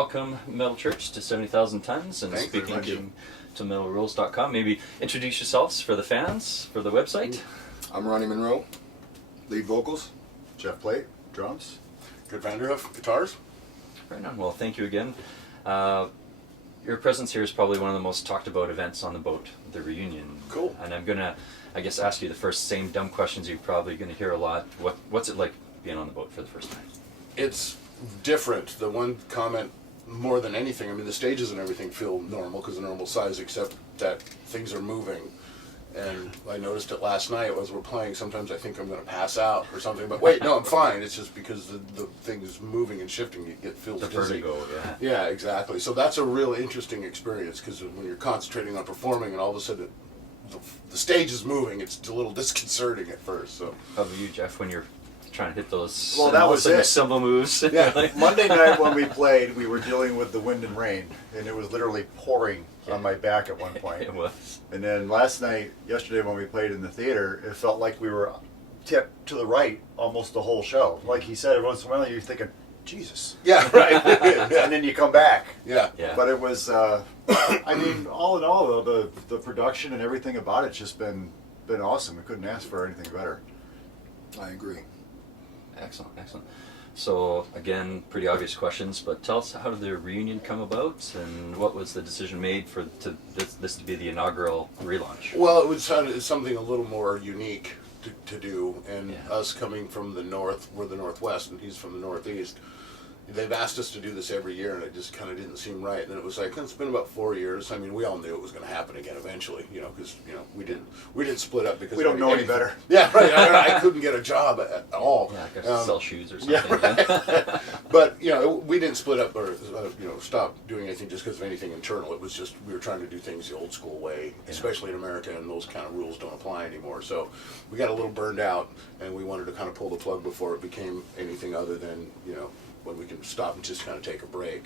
welcome Metal Church to 70,000 Tons and Thanks speaking to metalrules.com. Maybe introduce yourselves for the fans, for the website. I'm Ronnie Monroe, lead vocals. Jeff Plate, drums. Kurt Vanderhoof, guitars. Right on. Well, thank you again. Your presence here is probably one of the most talked about events on the boat, the reunion. Cool. And I'm going to, I guess, ask you the first same dumb questions you're probably going to hear a lot. What's it like being on the boat for the first time? It's different. The one comment more than anything, I mean, the stages and everything feel normal because they're normal size, except that things are moving. And I noticed it last night as we're playing. Sometimes I think I'm going to pass out or something, but wait, no, I'm fine. It's just because the thing is moving and shifting, it feels The dizzy. vertigo, yeah. Yeah, exactly. So that's a real interesting experience because when you're concentrating on performing and all of a sudden the stage is moving, it's a little disconcerting at first. So. How about you, Jeff, when you're trying to hit those Well, that was it. cymbal moves? Yeah. Monday night when we played, we were dealing with the wind and rain, and it was literally pouring on my back at one point. It was. And then yesterday when we played in the theater, it felt like we were tipped to the right almost the whole show. Like he said, every once in a while you're thinking, Jesus. Yeah, right. And then you come back. Yeah. Yeah. But it was, I mean, all in all, the production and everything about it's just been awesome. We couldn't ask for anything better. I agree. Excellent, excellent. So, again, pretty obvious questions, but tell us, how did the reunion come about, and what was the decision made for this to be the inaugural relaunch? Well, it was something a little more unique to do, and Yeah. us coming from the north, we're the northwest, and he's from the northeast. They've asked us to do this every year, and it just kind of didn't seem right. And then it was like, it's been about 4 years. I mean, we all knew it was going to happen again eventually, because we didn't split up because We don't know any better. Yeah, right. I couldn't get a job at all. Yeah, I guess sell shoes or something. Yeah, right. But we didn't split up or stop doing anything just because of anything internal. It was just we were trying to do things the old school way, especially in America, and those kind of rules don't apply anymore. So we got a little burned out, and we wanted to kind of pull the plug before it became anything other than when we can stop and just kind of take a break.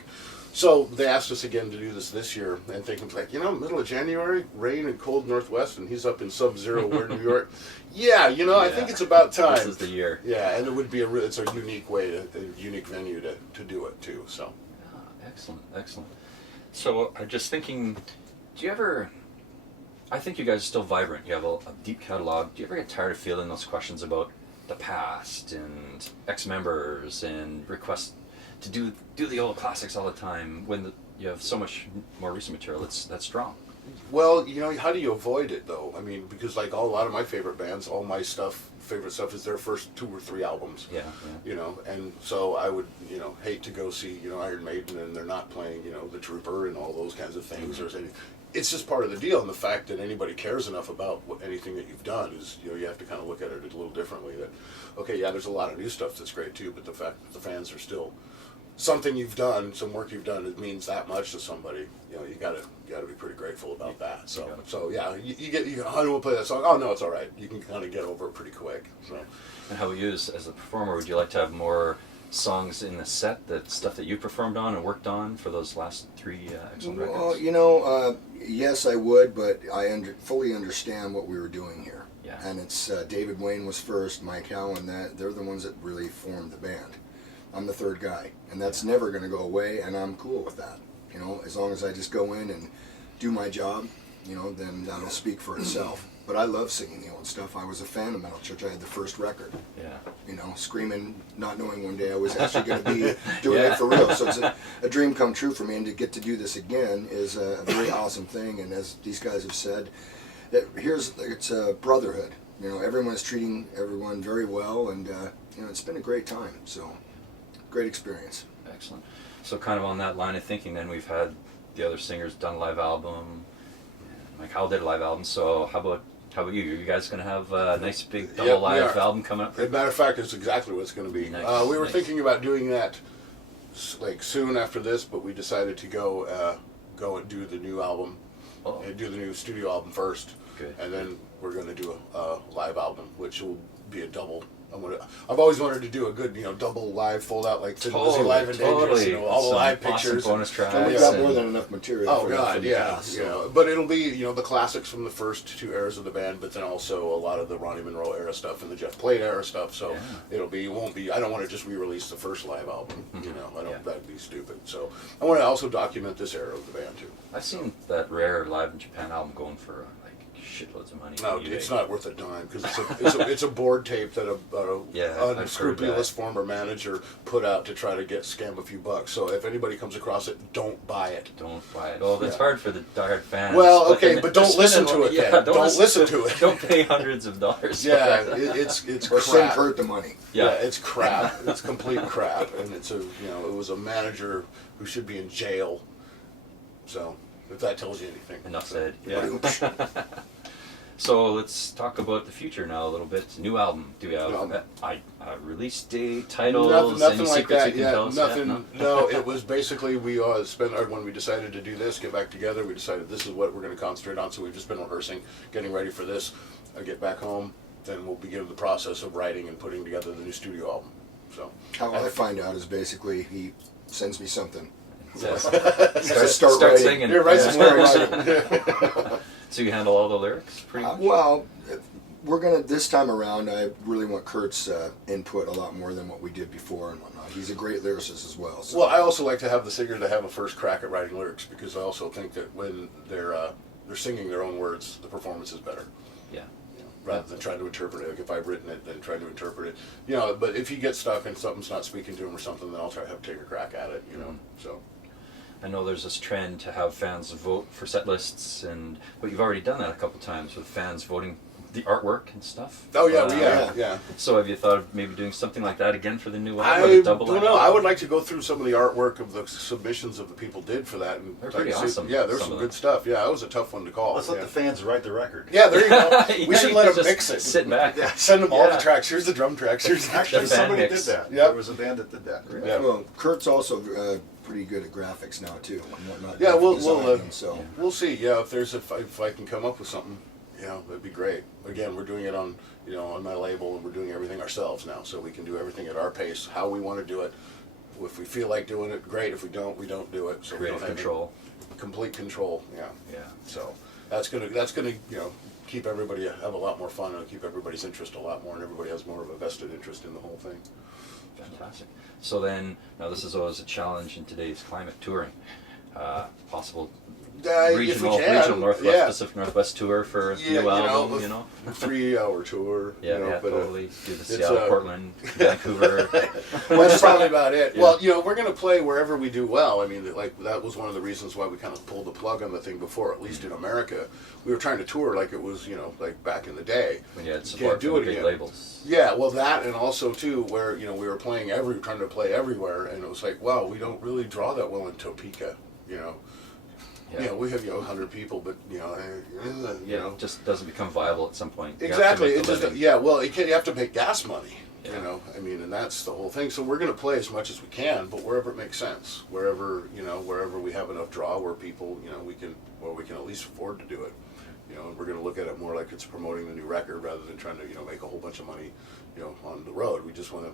So they asked us again to do this year, and thinking like, middle of January, rain and cold Northwest, and he's up in sub-zero where New York. Yeah, I think it's about time. This is the year. Yeah, and it would be it's a unique way, a unique venue to do it too. So. Excellent, excellent. So I'm just thinking, do you ever, I think you guys are still vibrant. You have a deep catalog. Do you ever get tired of fielding those questions about the past and ex-members and requests to do the old classics all the time when you have so much more recent material that's strong? Well, how do you avoid it though? I mean, because like a lot of my favorite bands, all my favorite stuff is their first 2 or 3 albums. Yeah. And so I would, hate to go see, Iron Maiden and they're not playing, The Trooper and all those kinds of things. Mm-hmm. Or it's just part of the deal, and the fact that anybody cares enough about anything that you've done is, you have to kind of look at it a little differently. That, okay, yeah, there's a lot of new stuff that's great too, but the fact that the fans are still something you've done, some work you've done, it means that much to somebody. You gotta be pretty grateful about that. So yeah, you how do we play that song? Oh no, it's all right. You can kind of get over it pretty quick. So. And how about you as a performer? Would you like to have more songs in the set, stuff that you performed on and worked on for those last 3 excellent records? Well, yes, I would, but I fully understand what we were doing here. Yeah. And it's David Wayne was first, Mike Howe, and they're the ones that really formed the band. I'm the third guy, and that's never going to go away, and I'm cool with that. As long as I just go in and do my job, then that'll speak for itself. But I love singing the old stuff. I was a fan of Metal Church. I had the first record. Yeah. Screaming, not knowing one day I was actually going to be doing it for real. So it's a dream come true for me, and to get to do this again is a very awesome thing. And as these guys have said, it's a brotherhood. Everyone's treating everyone very well, and it's been a great time. So. Great experience. Excellent. So kind of on that line of thinking, then we've had the other singers done a live album. Mike Howell did a live album. So how about you? Are you guys going to have a nice big double live album coming up? As a matter of fact, it's exactly what it's going to be. Nice. We were thinking about doing that like soon after this, but we decided to go and do the new album, and do the new studio album first. Good. And then we're going to do a live album, which will be a double I've always wanted to do a good, double live fold out like Thin Lizzy Totally, Live and Dangerous, totally. all the Some live awesome pictures. bonus tracks. And we've got more than enough material. Oh for that God, from the yeah, past, so. But it'll be the classics from the first 2 eras of the band, but then also a lot of the Ronnie Monroe era stuff and the Jeff Plate era stuff. So Yeah. it won't be. I don't want to just re-release the first live album. I don't. Yeah. That'd be stupid. So I want to also document this era of the band too. I've seen that rare Live in Japan album going for like shitloads of money. No, on eBay. it's not worth a dime because it's a board tape that Yeah, a I've heard unscrupulous that. former manager put out to try to scam a few bucks. So if anybody comes across it, don't buy it. Don't buy it. Well, it's Yeah. hard for the diehard fans. Well, okay, then but they're don't listen spending- to it Yeah, then. Don't listen to it. Don't pay hundreds of dollars. for Yeah, it. it's Or send crap. Kurt the money. Yeah, Yeah. it's crap. It's complete crap, and it was a manager who should be in jail. So if that tells you anything. Enough said. Yeah. Oops. So let's talk about the future now a little bit. New album. Do we have New album. a release date, titles, Nothing any like secrets that. you can Yeah, tell us? nothing. No? No, it was basically when we decided to do this, get back together. We decided this is what we're going to concentrate on. So we've just been rehearsing, getting ready for this. I get back home, then we'll begin the process of writing and putting together the new studio album. So How I find out is basically he sends me something. Yes. Start writing. singing. here, write some Yeah. lyrics. So you handle all the lyrics, pretty much. Well, we're gonna this time around. I really want Kurt's input a lot more than what we did before and whatnot. He's a great lyricist as well. So. Well, I also like to have the singer to have a first crack at writing lyrics because I also think that when they're singing their own words, the performance is better. Yeah. Rather than trying to interpret it. Like if I've written it, then trying to interpret it. But if he gets stuck and something's not speaking to him or something, then I'll try to take a crack at it. So. I know there's this trend to have fans vote for set lists, but you've already done that a couple times with fans voting the artwork and stuff. Oh yeah, Uh, yeah. So have you thought of maybe doing something like that again for the new album? I or the double don't album? know. I would like to go through some of the artwork of the submissions of the people did for that. And They're pretty see- awesome, Yeah, there's some some of good them. stuff. Yeah, that was a tough one to call. Let's let yeah. the fans write the record. Yeah, there you go. Yeah, We should you let could them just mix it. Sit back. Yeah, send them all Yeah. the tracks. Here's the drum tracks. Here's the Actually, The fan somebody mix. did that. Yep. There was a band that did that. Yeah. Well, Kurt's also pretty good at graphics now too and whatnot. Yeah, graphic we'll designing, so. we'll see. Yeah, if I can come up with something, that'd be great. Again, we're doing it on on my label, and we're doing everything ourselves now, so we can do everything at our pace, how we want to do it. If we feel like doing it, great. If we don't do it. So we Creative don't have control. complete control. Yeah. Yeah. So that's gonna keep everybody have a lot more fun and keep everybody's interest a lot more, and everybody has more of a vested interest in the whole thing. Fantastic. So then, now this is always a challenge in today's climate touring. Possible If we regional can, Northwest, yeah. Pacific Northwest tour for a Yeah, new album, you know, 3-hour tour. Yeah, you know, yeah, but, totally. Do the it's, Seattle, Portland, Vancouver. That's probably about it. Yeah. Well, we're going to play wherever we do well. I mean, that was one of the reasons why we kind of pulled the plug on the thing before, at least in America. We were trying to tour like it was, like back in the day. When you had Can't support do from the it big again. labels. Yeah, well, that and also too, where we were playing trying to play everywhere, and it was like, wow, we don't really draw that well in Topeka. Yeah. We have 100 people, but It just doesn't become viable at some point. You have to Exactly. make It a just living. you have to make gas money. Yeah. I mean, and that's the whole thing. So we're going to play as much as we can, but wherever it makes sense, wherever we have enough draw, where people, we can at least afford to do it. And we're going to look at it more like it's promoting the new record rather than trying to make a whole bunch of money, on the road. We just want to.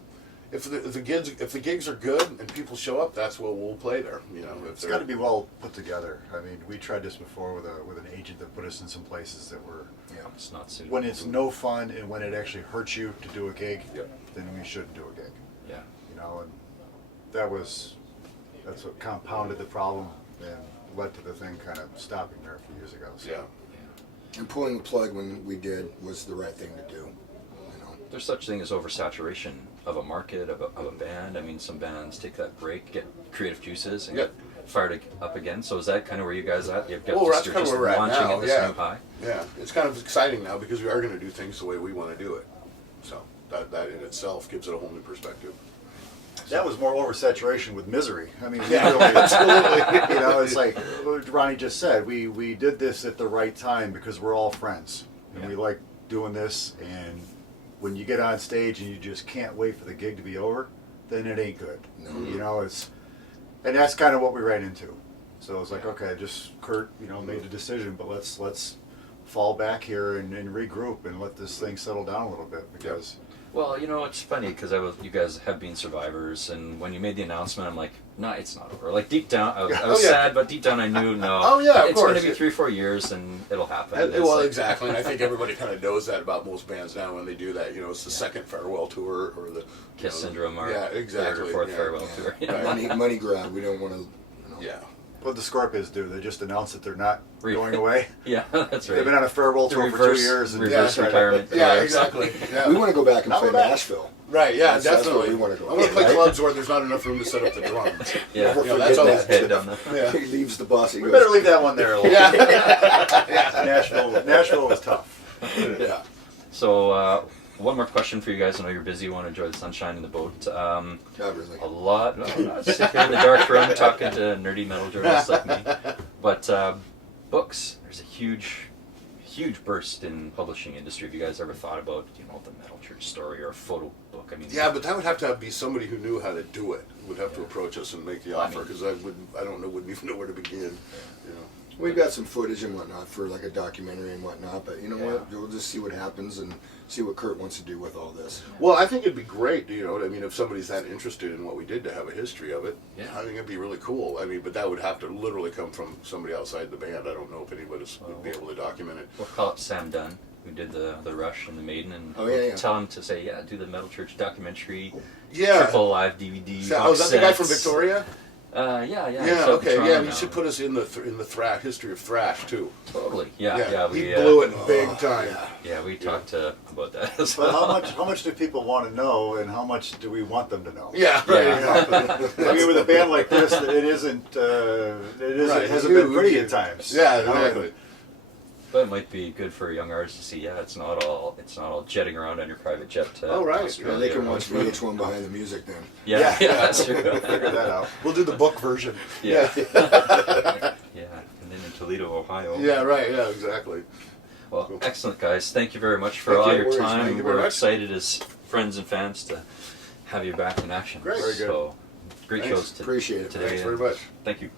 If the gigs are good and people show up, that's what we'll play there. It's got to be well put together. I mean, we tried this before with an agent that put us in some places that were. It's not suitable. When it's no fun and when it actually hurts you to do a gig, Yep. then we shouldn't do a gig. Yeah. And that's what compounded the problem and led to the thing kind of stopping there a few years ago. So. Yeah. And pulling the plug when we did was the right thing to do. There's such thing as oversaturation of a market, of a band. I mean, some bands take that break, get creative juices, and Yep. get fired up again. So is that kind of where you guys are at? You've got Well, that's you're kind of just where we're at launching now. at this Yeah. new high. Yeah. It's kind of exciting now because we are going to do things the way we want to do it. So that in itself gives it a whole new perspective. That was more oversaturation with misery. I mean, Yeah, literally, absolutely. it's like what Ronnie just said. We did this at the right time because we're all friends and we like doing this. And when you get on stage and you just can't wait for the gig to be over, then it ain't good. No. And that's kind of what we ran into. So it's like, okay, just Kurt, made the decision, but let's fall back here and regroup and let this thing settle down a little bit because Well, you know, it's funny because you guys have been survivors, and when you made the announcement, I'm like, no, it's not over. Like deep down, I was Oh, yeah. sad, but deep down, I knew no. Oh, yeah, of it's going course. to be 3 or 4 years, and it'll happen. And- It's well, like- exactly, and I think everybody kind of knows that about most bands now when they do that. You know, it's the second farewell tour or the Kiss you know, Syndrome, or yeah, third exactly, or fourth yeah. farewell tour. you know? Right. Money grab. We don't want to. Yeah, What the Scorpions do, they just announce that they're not Re- going away. Yeah, that's right. They've been on a farewell The tour for 2 years. And reverse Yeah. retirement. yeah, tour. exactly. Yeah. We want to go back and Now play we're back. Nashville. Right, yeah, That's where definitely. we wanna go. I want to play Right? clubs where there's not enough room to set up the drums. Yeah, Never Yeah, that's all. forget head down the. Yeah. He leaves the bus. He we goes, better leave that one there a little. Yeah. Nashville was tough. Yeah. So, one more question for you guys. I know you're busy. You want to enjoy the sunshine in the boat. Not really. A lot. No, I'm not sitting here in the dark room talking to nerdy metal journalists like me. But books. There's a huge burst in publishing industry. Have you guys ever thought about, you know, the Metal Church story or a photo book? I mean, Yeah, but that would have to be somebody who knew how to do it. Would have to approach us and make the Well, I offer mean- because wouldn't even know where to begin. You know. We've got some footage and whatnot for like a documentary and whatnot, but you know Yeah. what? We'll just see what happens and see what Kurt wants to do with all this. Well, I think it'd be great, you know. I mean, if somebody's that interested in what we did to have a history of it, Yeah. I think it'd be really cool. I mean, but that would have to literally come from somebody outside the band. I don't know if anybody would be able to document it. we'll call it Sam Dunn, who did the Rush and the Maiden, and Oh, yeah, we'll yeah. tell him to say, yeah, do the Metal Church documentary, Yeah. triple live DVD. So, box is that the guy from sets. Victoria? Yeah. Yeah. he's up in Okay. Toronto Yeah. You now. should put us in the thrash history of thrash too. Totally. Yeah. he We blew it big time. Yeah, we talked about that as But well. how much do people want to know, and how much do we want them to know? Yeah. Right. Yeah. I mean, with a band like this, it isn't. Right, It hasn't been huge. pretty at times. Yeah. You know? Exactly. But it might be good for young artists to see. Yeah, it's not all jetting around on your private jet to Oh, right. Australia. They can or watch whatever. VH1 behind the music then. Yeah, that's true. Figure that out. We'll do the book version. Yeah. Yeah, and then in Toledo, Ohio. Yeah. Right. Yeah. Exactly. Well, excellent, guys. Thank you very much for Thank all you. your No worries. time. Thank you very We're much. excited as friends and fans to have you back in action. Great. Very good. So, great Thanks. shows Appreciate it. today. Thanks very much. Thank you.